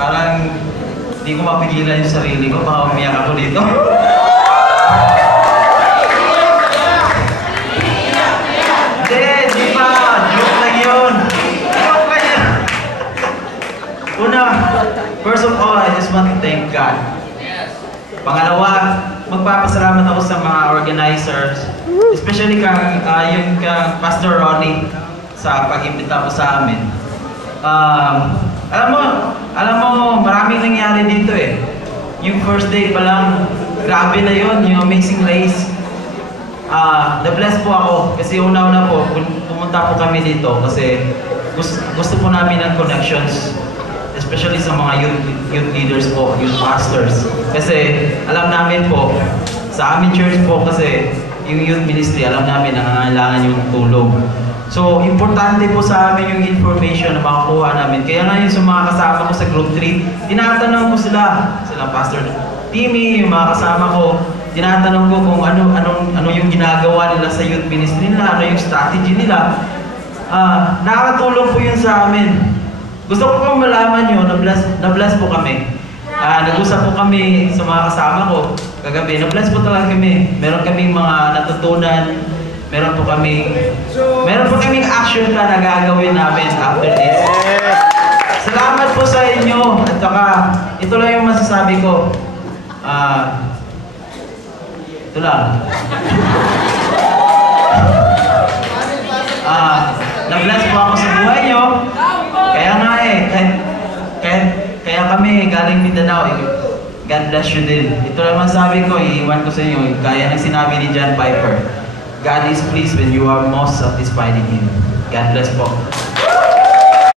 Parang hindi ko mapigilan yung sarili ko, baka umiyak ako dito. Hindi, di lang yun. Lang yun. Una, first of all, I just want to thank God. Pangalawa, magpapasalamat ako sa mga organizers, especially kang ah, yung kang Pastor Ronnie sa pag-imbita mo sa amin. Um, alam mo, alam mo, maraming nangyari dito eh. Yung first day pa lang, grabe na yon yung Amazing Race. Ah, na-bless po ako kasi una-una po, pumunta po kami dito kasi gusto, gusto po namin ng connections especially sa mga youth, youth leaders po, youth pastors. Kasi alam namin po, sa aming church po kasi yung youth ministry, alam namin na nangangailangan yung tulong. So, importante po sa amin yung information na makakuha namin. Kaya nga yun sa mga kasama ko sa group 3, tinatanong ko sila, sila Pastor Timmy, yung mga kasama ko, tinatanong ko kung ano anong ano yung ginagawa nila sa youth ministry nila, ano yung strategy nila. Ah, nakakatulong po yun sa amin. Gusto ko pong malaman nyo, na-bless, na-bless po kami. Ah, nag-usap po kami sa mga kasama ko kagabi. Na-bless po talaga kami. Meron kaming mga natutunan. Meron po kami meron action na gagawin namin after this. Salamat po sa inyo. At saka, ito lang yung masasabi ko. Ah, ito lang. Ah, na-bless po ako sa buhay nyo. Kaya nga eh, kaya, kaya, kaya kami galing Mindanao, eh, God bless you din. Ito lang masabi ko, iiwan ko sa inyo, kaya ng sinabi ni John Piper, God is pleased when you are most satisfied in Him. God bless po.